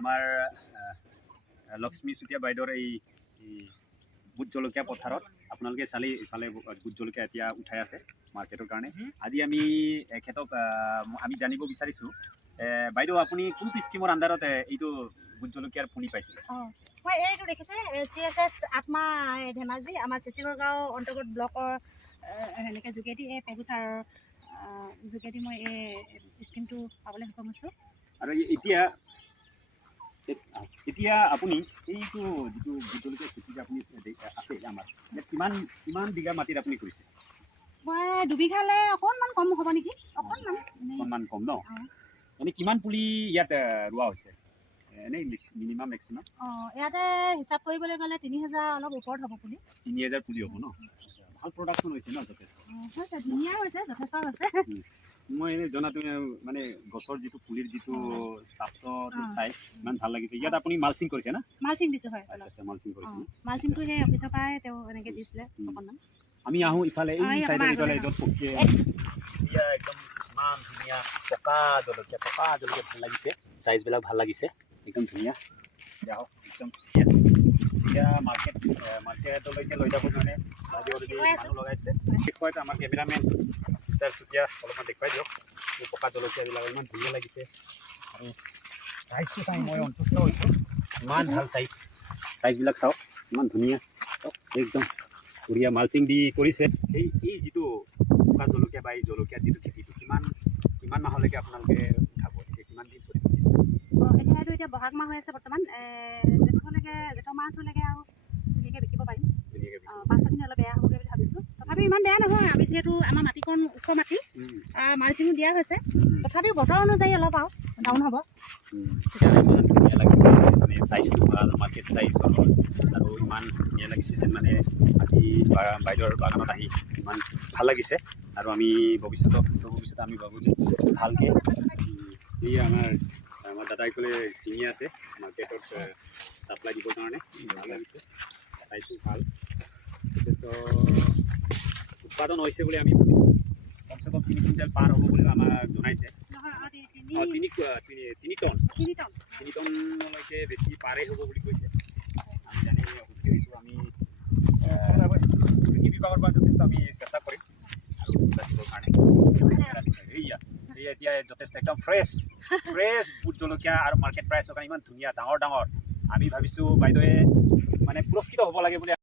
আমাৰ লক্ষ্মী চুতীয়া বাইদেউৰ এই বুট জলকীয়া পথাৰত আপোনালোকে চালেই ইফালে বুট জলকীয়া এতিয়া উঠাই আছে মাৰ্কেটৰ কাৰণে। আজি আমি এখেতক আমি জানিব বিচাৰিছোঁ, বাইদেউ আপুনি কোনটো স্কিমৰ আণ্ডাৰত এইটো বুট জলকীয়াৰ পুলি পাইছিল? মই এইটো দেখিছে CSS আত্মা ধেমাজি আমাৰ চিচিগড় গাঁও অন্তৰ্গত ব্লকৰ সেনেকৈ যোগেদি এই পেগু ছাৰৰ যোগেদি মই এই স্কিমটো পাবলৈ সক্ষম হৈছোঁ। আৰু এতিয়া আপুনি এইটো যিটো বুট জলকীয়া খেতি আপুনি আছে আমাৰ ইয়াত কিমান বিঘা মাটিত আপুনি কৰিছে? মই 2 বিঘালৈ অকণমান কম হ'ব নেকি, অকণমান কম ন? এনেই কিমান পুলি ইয়াত ৰোৱা হৈছে এনেই মিনিমাম মেক্সিমাম? ইয়াতে হিচাপ কৰিবলৈ গ'লে 3000 অলপ ওপৰত হ'ব পুলি। 3000 পুলি হ'ব ন? ভাল প্ৰডাকশ্যন হৈছে ন? যথেষ্ট হৈছে, ধুনীয়া হৈছে, যথেষ্ট হৈছে। মই এনেই জনাটো মানে গছৰ যিটো পুলিৰ যিটো স্বাস্থ্যটো চাই ইমান ভাল লাগিছে। ইয়াত আপুনি মালচিং কৰিছে না? মালচিং দিছোঁ, হয়। আচ্ছা, মালচিং কৰিছে। মালচিংটো সেই অফিচৰ পৰাই তেওঁ এনেকৈ দিছিলে অকণমান। আমি আহোঁ ইফালে এই চাইডে ইফালে য'ত পকিয়ে এতিয়া একদম ইমান ধুনীয়া পকা জলকীয়া ভাল লাগিছে, চাইজবিলাক ভাল লাগিছে, একদম ধুনীয়া। এতিয়া আহক, একদম এতিয়া মাৰ্কেটলৈকে লৈ যাবৰ কাৰণে মানুহ লগাইছে। দেখুৱাইতো আমাৰ কেমেৰামেন মিষ্টাৰ চুতীয়া অলপমান দেখুৱাই দিয়ক। এই পকা জলকীয়াবিলাক ইমান ধুনীয়া লাগিছে আৰু চাইজটো চাই মই সন্তুষ্ট হৈছোঁ। ইমান ভাল চাইজবিলাক চাওক, ইমান ধুনীয়া, একদম বঢ়িয়া। মালচিং দি কৰিছে। এই যিটো পকা জলকীয়া বা এই জলকীয়া যিটো খেতিটো কিমান মাহলৈকে আপোনালোকে উঠাব? কিমান দিন চলিব? এতিয়াতো এতিয়া বহাগ মাহ হৈ আছে বৰ্তমান, জেঠৰ মাহটোলৈকে আৰু ধুনীয়াকৈ বিকিব পাৰিম। পাছৰখিনি অলপ বেয়া হ'বগৈ বুলি ভাবিছোঁ। তথাপিও ইমান বেয়া নহয়, আমি যিহেতু আমাৰ মাটিকণ ওখ মাটি, মালচিঙো দিয়া হৈছে, তথাপিও বতৰ অনুযায়ী অলপ আৰু ডাউন হ'ব। ধুনীয়া লাগিছে, মানে চাইজটো ভাল, মাৰ্কেট চাইজ হ'ল আৰু ইমান ধুনীয়া লাগিছে যেন মানে আজি বাইদেউৰ বাগানত আহি ইমান ভাল লাগিছে। আৰু আমি ভৱিষ্যতে আমি ভাবোঁ যে ভালকৈ এই আমাৰ দাদাই ক'লে ছিঙি আছে মাৰ্কেটত ছাপ্লাই দিবৰ কাৰণে। ভাল লাগিছে, চাইজটো ভাল, যথেষ্ট উৎপাদন হৈছে বুলি আমি ভাবিছোঁ। কমচে কম 3 কুইণ্টেল পাৰ হ'ব বুলি আমাক জনাইছে। 3 টনলৈকে বেছি পাৰেই হ'ব বুলি কৈছে। আমি জানি সুখী হৈছোঁ। আমি কৃষি বিভাগৰ পৰা যথেষ্ট আমি চেষ্টা কৰিম আৰু দিবৰ কাৰণে। এতিয়া যথেষ্ট একদম ফ্ৰেছ বুট জলকীয়া আৰু মাৰ্কেট প্ৰাইচৰ কাৰণে ইমান ধুনীয়া ডাঙৰ আমি ভাবিছোঁ বাইদেৱে মানে পুৰস্কৃত হ'ব লাগে বুলি